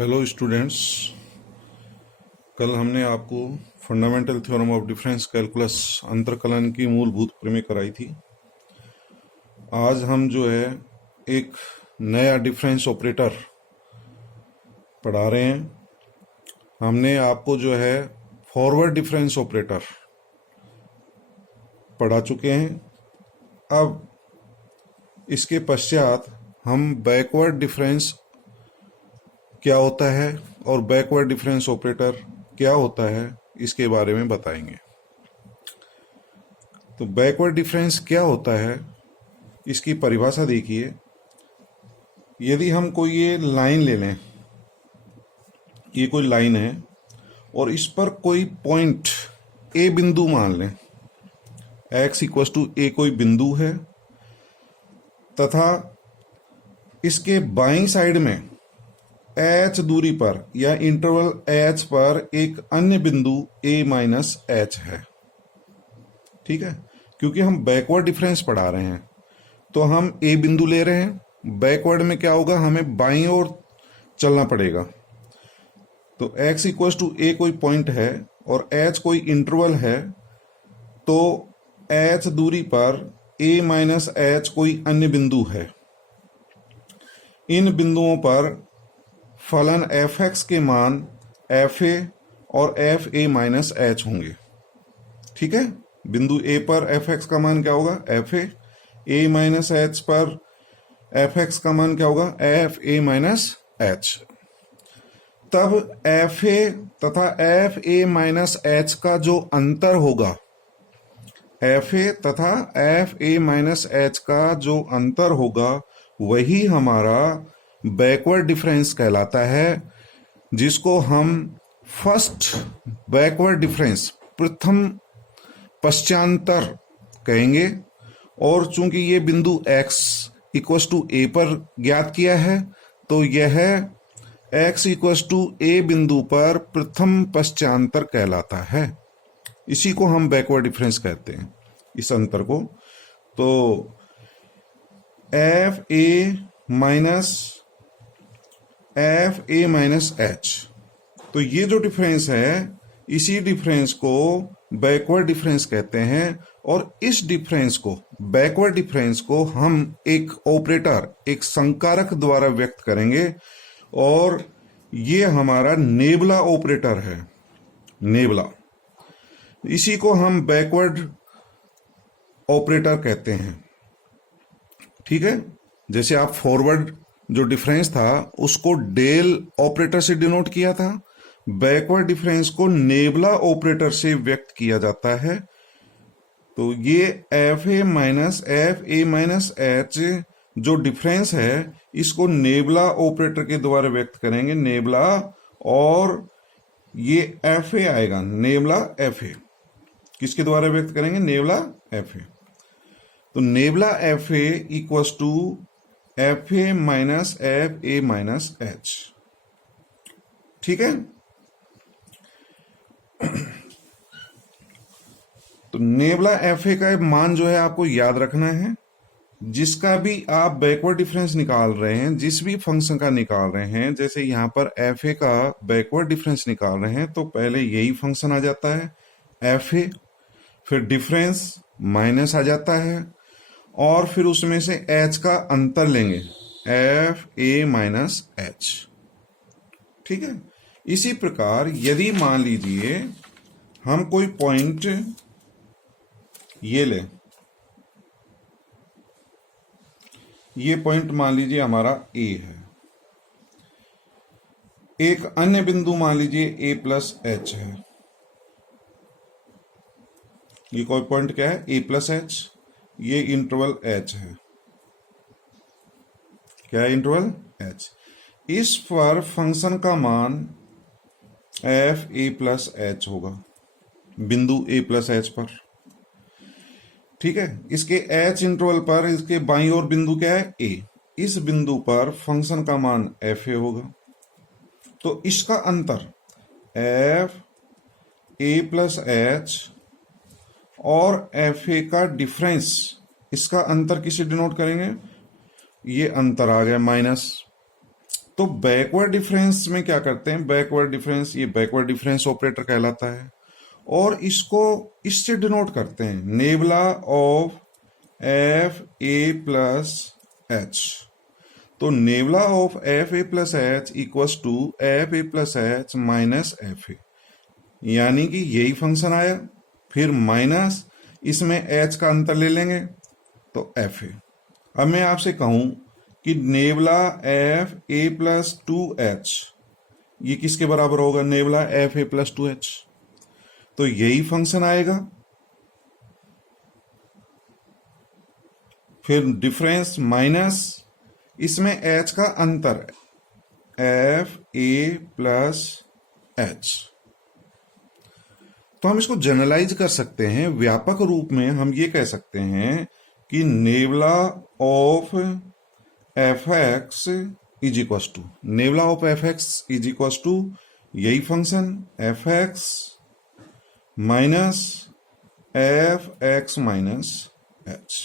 Hello students. कल हमने आपको fundamental theorem of difference calculus अंतरकलन की मूलभूत प्रमेय कराई थी। आज हम जो है एक नया डिफरेंस ऑपरेटर पढ़ा रहे हैं। हमने आपको जो है फॉरवर्ड डिफरेंस ऑपरेटर पढ़ा चुके हैं। अब इसके पश्चात हम बैकवर्ड डिफरेंस क्या होता है और बैकवर्ड डिफरेंस ऑपरेटर क्या होता है इसके बारे में बताएंगे। तो बैकवर्ड डिफरेंस क्या होता है इसकी परिभाषा देखिए। यदि हम कोई ये लाइन ले लें, ये कोई लाइन है और इस पर कोई पॉइंट ए बिंदु मान लें, x इक्वस टू ए कोई बिंदु है तथा इसके बाईं साइड में h दूरी पर या इंटरवल h पर एक अन्य बिंदु a माइनस h है। ठीक है, क्योंकि हम बैकवर्ड डिफरेंस पढ़ा रहे हैं तो हम a बिंदु ले रहे हैं। बैकवर्ड में क्या होगा, हमें बाईं ओर चलना पड़ेगा। तो x इक्वल टू a कोई पॉइंट है और h कोई इंटरवल है, तो h दूरी पर a माइनस h कोई अन्य बिंदु है। इन बिंदुओं पर फलन fx के मान fa और fa माइनस h होंगे। ठीक है, बिंदु a पर fx का मान क्या होगा, fa। a माइनस h पर fx का मान क्या होगा, fa माइनस h। तब fa तथा fa माइनस h का जो अंतर होगा, fa तथा fa माइनस h का जो अंतर होगा वही हमारा बैकवर्ड डिफरेंस कहलाता है, जिसको हम फर्स्ट बैकवर्ड डिफरेंस, प्रथम पश्चांतर कहेंगे। और चूंकि ये बिंदु x इक्वस टू a पर ज्ञात किया है तो यह x इक्वस टू a बिंदु पर प्रथम पश्चांतर कहलाता है। इसी को हम बैकवर्ड डिफरेंस कहते हैं, इस अंतर को। तो fa माइनस h, तो ये जो डिफरेंस है इसी डिफरेंस को बैकवर्ड डिफरेंस कहते हैं। और इस डिफरेंस को, बैकवर्ड डिफरेंस को हम एक ऑपरेटर, एक संकारक द्वारा व्यक्त करेंगे और ये हमारा नेबुला ऑपरेटर है, नेबुला। इसी को हम बैकवर्ड ऑपरेटर कहते हैं। ठीक है, जैसे आप फॉरवर्ड जो डिफरेंस था उसको डेल ऑपरेटर से डिनोट किया था, बैकवर्ड डिफरेंस को नेबुला ऑपरेटर से व्यक्त किया जाता है। तो ये fa माइनस h जो डिफरेंस है इसको नेबुला ऑपरेटर के द्वारा व्यक्त करेंगे, नेबुला। और ये fa आएगा, नेबुला fa किसके द्वारा व्यक्त करेंगे, नेबुला fa। तो nabla fa equals to fa minus fa minus h। ठीक है, तो नेबुला fa का मान जो है आपको याद रखना है। जिसका भी आप बैकवर्ड डिफरेंस निकाल रहे हैं, जिस भी फंक्शन का निकाल रहे हैं, जैसे यहां पर fa का बैकवर्ड डिफरेंस निकाल रहे हैं तो पहले यही फंक्शन आ जाता है fa, फिर डिफरेंस माइनस आ जाता है और फिर उसमें से h का अंतर लेंगे, fa माइनस h। ठीक है, इसी प्रकार यदि मान लीजिए हम कोई पॉइंट ये ले, ये पॉइंट मान लीजिए हमारा a है, एक अन्य बिंदु मान लीजिए a प्लस h है। ये कोई पॉइंट क्या है, a प्लस h, ये इंटरवल h है। क्या है, इंटरवल h। इस पर फंक्शन का मान fa प्लस h होगा, बिंदु a प्लस h पर। ठीक है, इसके h इंटरवल पर इसके बाईं ओर बिंदु क्या है, a। इस बिंदु पर फंक्शन का मान fa होगा। तो इसका अंतर fa प्लस h और fa का डिफरेंस, इसका अंतर किसे डिनोट करेंगे, ये अंतर आ गया माइनस। तो बैकवर्ड डिफरेंस में क्या करते हैं, बैकवर्ड डिफरेंस, ये बैकवर्ड डिफरेंस ऑपरेटर कहलाता है, और इसको इससे डिनोट करते हैं, nabla of F A plus H. तो nabla of F A plus H equals to F A plus H minus F A, यानी कि यही फंक्शन आया, फिर माइनस इसमें एच का अंतर ले लेंगे तो एफ ए। अब मैं आपसे कहूं कि nebula F A plus two H ये किसके बराबर होगा, nebula F A plus two H, तो यही फंक्शन आएगा। फिर डिफरेंस माइनस इसमें एच का अंतर, एफ ए प्लस एच। तो हम इसको जनरलाइज कर सकते हैं, व्यापक रूप में हम ये कह सकते हैं कि nabla of F X is equal to, nabla of F X is equal to यही function F X minus F X minus H.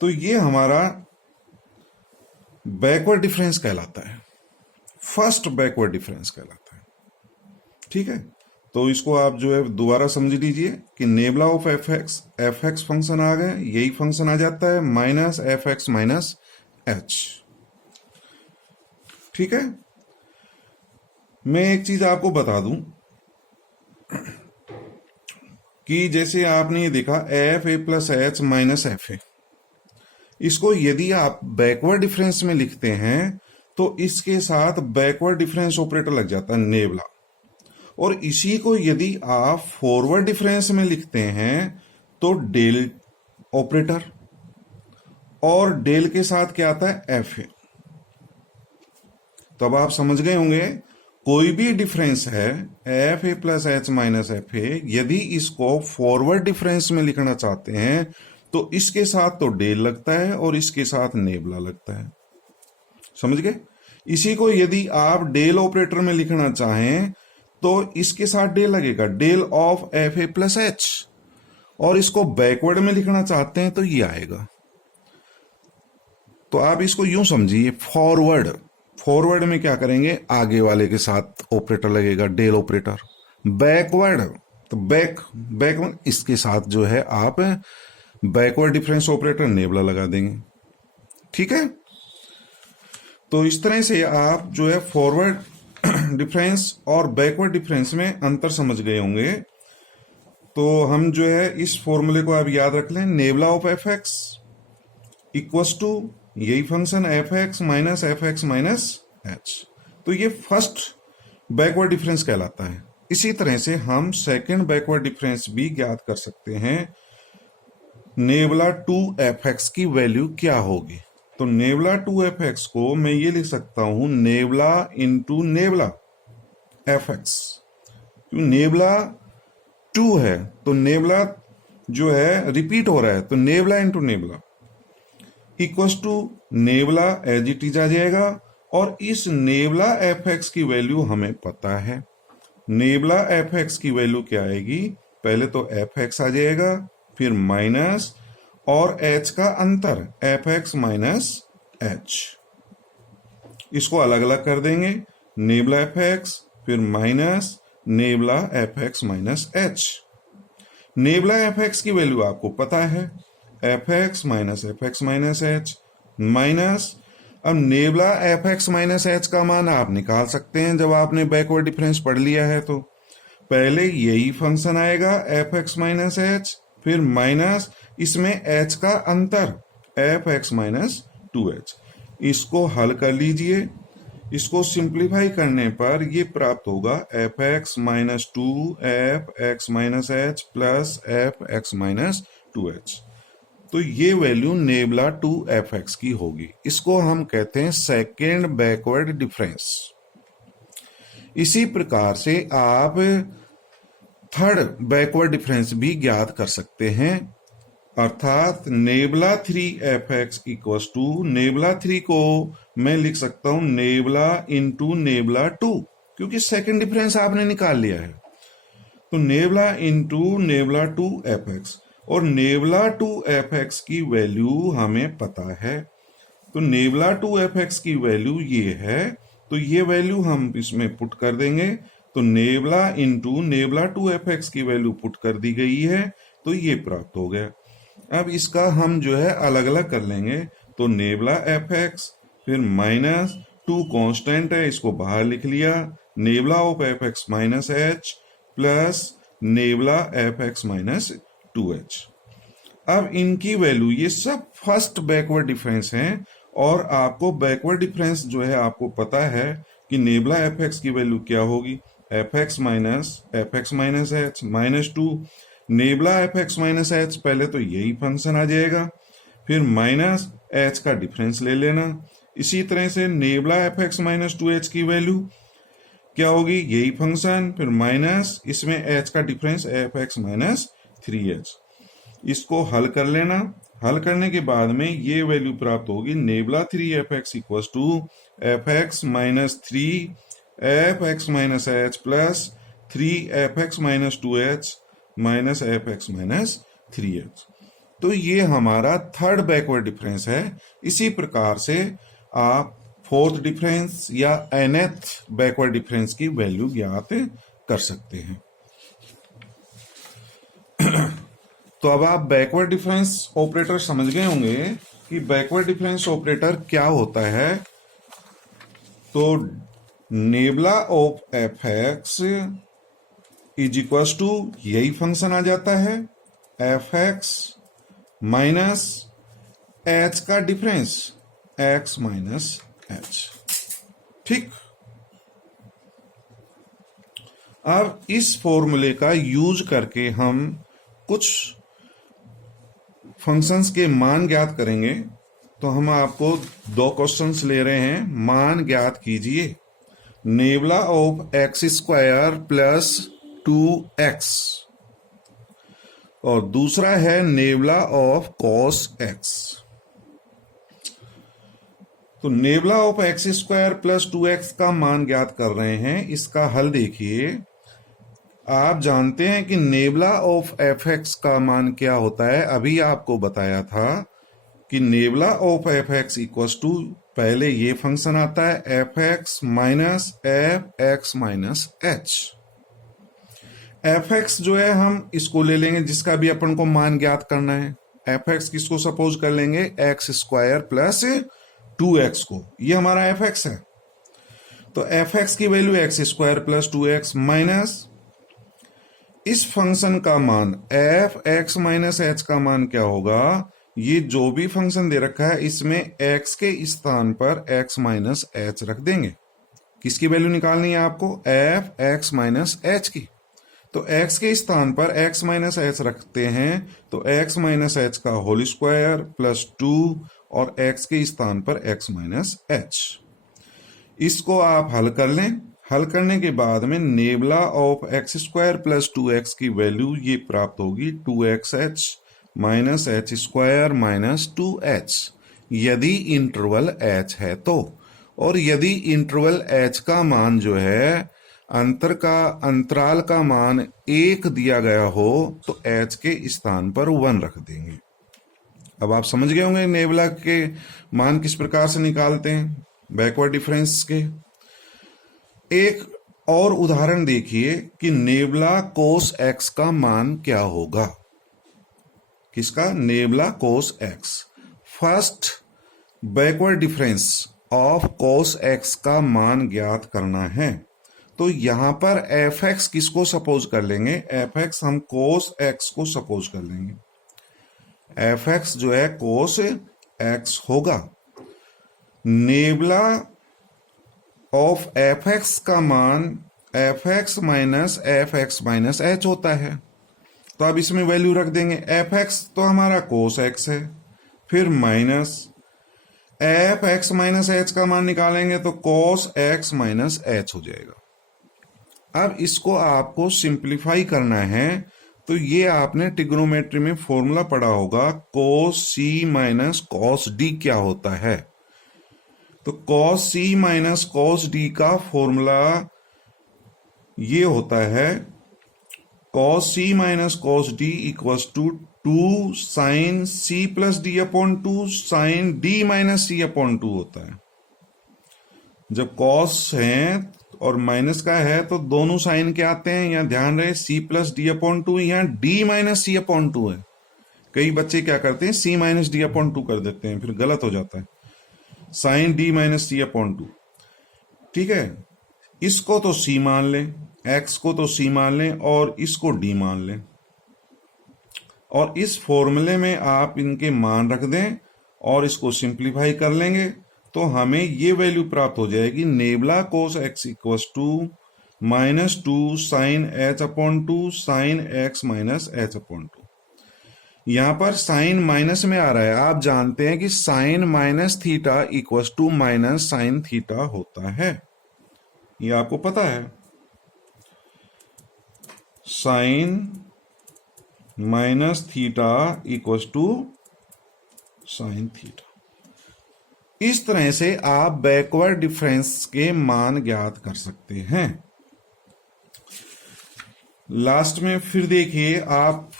तो ये हमारा बैकवर्ड डिफरेंस कहलाता है, फर्स्ट बैकवर्ड डिफरेंस कहलाता है। ठीक है, तो इसको आप जो है दोबारा समझ लीजिए कि nabla of F X function आ गए, यही फंक्शन आ जाता है minus F X minus H. ठीक है, मैं एक चीज आपको बता दूं कि जैसे आपने ये देखा F A plus H minus F ए, इसको यदि आप बैकवर्ड डिफरेंस में लिखते हैं तो इसके साथ बैकवर्ड डिफरेंस ऑपरेटर लग जाता है नेबला, और इसी को यदि आप फॉरवर्ड डिफरेंस में लिखते हैं तो डेल ऑपरेटर, और डेल के साथ क्या आता है एफ ए। तो अब आप समझ गए होंगे, कोई भी डिफरेंस है F A plus H minus F ए, यदि इसको फॉरवर्ड डिफरेंस में लिखना चाहते हैं तो इसके साथ तो डेल लगता है और इसके साथ नेबला लगता है। समझ गए? इसी को यदि आप डेल ऑपरेटर में लिखना चाहें तो इसके साथ डेल लगेगा, del of F A plus H, और इसको बैकवर्ड में लिखना चाहते हैं तो ये आएगा। तो आप इसको यूं समझिए, फॉरवर्ड, फॉरवर्ड में क्या करेंगे, आगे वाले के साथ ऑपरेटर लगेगा डेल ऑपरेटर, बैकवर्ड तो बैक इसके साथ जो है आप बैकवर्ड डिफरेंस ऑपरेटर नेबला लगा देंगे। ठीक है, तो इस तरह से आप जो है फॉरवर्ड डिफरेंस और बैकवर्ड डिफरेंस में अंतर समझ गए होंगे। तो हम जो है इस फॉर्मूले को आप याद रख लें, nabla of F X equals to यही function F X minus H. तो ये फर्स्ट बैकवर्ड डिफरेंस कहलाता है। इसी तरह से हम सेकंड बैकवर्ड डिफरेंस भी ज्ञात कर सकते हैं, नेबला टू एफ एक्स की वैल्यू क्या होगी। तो नेबला टू एफ एक्स को मैं ये लिख सकता हूं, nabla into nabla F X. Nabla two है तो नेबला जो है रिपीट हो रहा है, तो nabla into nabla equals to nabla as it is आ जाएगा, और इस नेबला एफ एक्स की वैल्यू हमें पता है। नेबला एफ एक्स की वैल्यू क्या आएगी, पहले तो एफ एक्स आ जाएगा, फिर माइनस और एच का अंतर एफ एक्स माइनस एच, इसको अलग अलग कर देंगे, नेबला एफ एक्स फिर minus nabla F X minus H. Nabla F X की वैल्यू आपको पता है, F X minus H minus, अब nabla F X minus H का मान आप निकाल सकते हैं जब आपने बैकवर्ड डिफरेंस पढ़ लिया है। तो पहले यही फंक्शन आएगा एफ एक्स माइनस एच, फिर माइनस इसमें एच का अंतर F X minus two H. इसको हल कर लीजिए, इसको सिंप्लीफाई करने पर ये प्राप्त होगा F X minus two F X minus H plus F X minus two H. तो ये value nabla two F X की होगी। इसको हम कहते हैं सेकेंड बैकवर्ड डिफरेंस। इसी प्रकार से आप थर्ड बैकवर्ड डिफरेंस भी ज्ञात कर सकते हैं, अर्थात nabla three F X equal to, nabla three को मैं लिख सकता हूं नेबला इंटू नेबला टू, क्योंकि सेकेंड डिफरेंस आपने निकाल लिया है। तो nabla into nabla two F X, और नेबला टू एफ एक्स की वैल्यू हमें पता है। तो नेबला टू एफ एक्स की वैल्यू ये है तो ये वैल्यू हम इसमें पुट कर देंगे, तो नेबला इंटू नेबला 2f(x) की वैल्यू पुट कर दी गई है, तो ये प्राप्त हो गया। अब इसका हम जो है अलग अलग कर लेंगे, तो नेबला f(x) फिर माइनस 2 कांस्टेंट है, इसको बाहर लिख लिया, nebula of f(x) minus h plus nebula f(x) minus 2h। अब इनकी वैल्यू, ये सब फर्स्ट बैकवर्ड डिफरेंस हैं, और आपको बैकवर्ड डिफरेंस जो है आपको पता है कि नेबला f(x) की वैल्यू क्या होगी, f(x) minus h minus 2, nebula f(x) minus h, पहले तो यही फंक्शन आ जाएगा, फिर माइनस h का डिफरेंस ले लेना। इसी तरह से नेबला f(x) माइनस 2h की वैल्यू क्या होगी, यही फंक्शन, फिर माइनस इसमें h का डिफरेंस f(x) माइनस 3h। इसको हल कर लेना, हल करने के बाद में ये वैल्यू प्राप्त होगी, nabla 3f(x) equals to f(x) minus 3 f(x) minus h plus 3f(x) minus 2h minus f(x) minus 3h। तो ये हमारा थर्ड बैकवर्ड डिफरेंस है। इसी प्रकार से आप फोर्थ डिफरेंस या nth बैकवर्ड डिफरेंस की वैल्यू ज्ञात कर सकते हैं। तो अब आप बैकवर्ड डिफरेंस ऑपरेटर समझ गए होंगे कि बैकवर्ड डिफरेंस ऑपरेटर क्या होता है। तो nabla of f(x) is equals to यही फंक्शन आ जाता है, f(x) माइनस h का डिफरेंस x माइनस h। ठीक, अब इस फॉर्मूले का यूज करके हम कुछ फंक्शंस के मान ज्ञात करेंगे। तो हम आपको दो क्वेश्चंस ले रहे हैं, मान ज्ञात कीजिए nebula of x² plus 2x, और दूसरा है नेबला ऑफ cos x। तो nabla of x² plus 2x का मान ज्ञात कर रहे हैं। इसका हल देखिए, आप जानते हैं कि नेबला ऑफ f(x) का मान क्या होता है, अभी आपको बताया था कि nabla of f(x) equals to, पहले ये फंक्शन आता है f(x) minus f(x) minus h। f(x) जो है हम इसको ले लेंगे जिसका भी अपन को मान ज्ञात करना है। f(x) किसको सपोज कर लेंगे, x² प्लस 2x को, ये हमारा f(x) है। तो f(x) की value x² plus 2x minus इस फंक्शन का मान f(x) माइनस h का मान क्या होगा, ये जो भी फंक्शन दे रखा है इसमें x के स्थान पर x माइनस h रख देंगे। किसकी वैल्यू निकालनी है आपको, f(x) माइनस h की। तो x के स्थान पर x माइनस h रखते हैं, तो x माइनस h का होल स्क्वायर प्लस 2 और x के स्थान पर x माइनस h। इसको आप हल कर लें, हल करने के बाद में nebula of x² plus 2x की वैल्यू ये प्राप्त होगी 2xh minus h² minus 2h, यदि इंटरवल h है तो। और यदि इंटरवल h का मान जो है अंतराल का मान 1 दिया गया हो, तो h के स्थान पर 1 रख देंगे। अब आप समझ गए होंगे नेबला के मान किस प्रकार से निकालते हैं बैकवर्ड डिफरेंस के। एक और उदाहरण देखिए कि नेबला cos x का मान क्या होगा, किसका, nebula cos x। First backward difference of cos x का मान ज्ञात करना है। तो यहां पर f(x) किसको सपोज कर लेंगे, f(x) हम cos x को सपोज कर लेंगे। f(x) जो है cos x होगा। नेबला ऑफ f(x) का मान f(x) minus f(x) minus h होता है। तो अब इसमें वैल्यू रख देंगे, f(x) तो हमारा cos x है, फिर माइनस f(x) माइनस h का मान निकालेंगे तो cos x माइनस h हो जाएगा। अब इसको आपको सिंप्लीफाई करना है, तो ये आपने ट्रिग्नोमेट्री में फॉर्मूला पढ़ा होगा, cos c minus cos d क्या होता है। तो cos c minus cos d का फॉर्मूला ये होता है, cos c minus cos d equals to 2 sin c plus d upon 2 sin d minus c upon 2 होता है। जब कॉस है और माइनस का है तो दोनों साइन क्या आते हैं, यहाँ ध्यान रहे c plus D upon two, यहाँ d माइनस सी अपॉन टू है। कई बच्चे क्या करते हैं c minus D upon two कर देते हैं, फिर गलत हो जाता है। साइन d माइनस सी अपॉन टू, ठीक है। इसको तो c मान लें, x को तो c मान लें और इसको d मान लें, और इस फॉर्मूले में आप इनके मान रख दें और इसको सिंप्लीफाई कर लेंगे तो हमें ये वैल्यू प्राप्त हो जाएगी, nabla cos x equals to minus two sine H upon two sine X minus H upon two. यहां पर साइन माइनस में आ रहा है, आप जानते हैं कि sine minus theta equals to minus sine theta होता है, ये आपको पता है। Sine minus theta equals to sine theta. इस तरह से आप बैकवर्ड डिफरेंस के मान ज्ञात कर सकते हैं। लास्ट में फिर देखिए, आप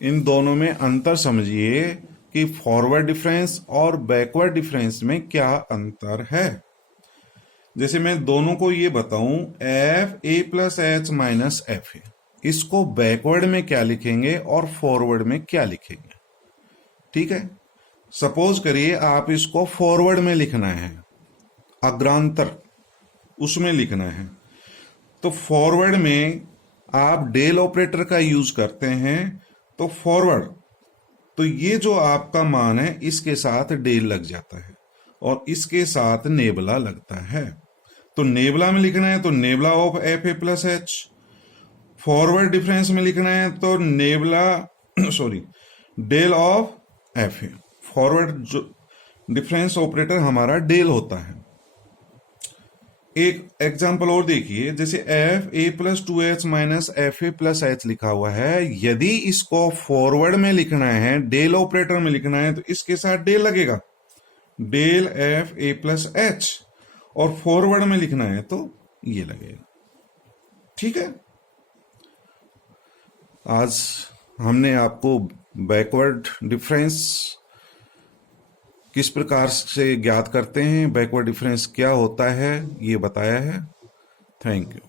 इन दोनों में अंतर समझिए कि फॉरवर्ड डिफरेंस और बैकवर्ड डिफरेंस में क्या अंतर है। जैसे मैं दोनों को ये बताऊं, F A plus H minus F ए, इसको बैकवर्ड में क्या लिखेंगे और फॉरवर्ड में क्या लिखेंगे, ठीक है। सपोज करिए आप इसको फॉरवर्ड में लिखना है, अग्रांतर उसमें लिखना है, तो फॉरवर्ड में आप डेल ऑपरेटर का यूज करते हैं, तो फॉरवर्ड, तो ये जो आपका मान है इसके साथ डेल लग जाता है और इसके साथ नेबला लगता है। तो नेबला में लिखना है तो nabla of F A plus H, forward difference में लिखना है तो nabla del of F A. Forward जो डिफरेंस ऑपरेटर हमारा डेल होता है। एक एग्जांपल और देखिए, जैसे F A plus two H minus F A plus H लिखा हुआ है, यदि इसको फॉरवर्ड में लिखना है, डेल ऑपरेटर में लिखना है, तो इसके साथ डेल लगेगा, del F A plus H, और फॉरवर्ड में लिखना है तो ये लगेगा, ठीक है। आज हमने आपको बैकवर्ड डिफरेंस किस प्रकार से ज्ञात करते हैं, बैकवर्ड डिफरेंस क्या होता है, ये बताया है। Thank you.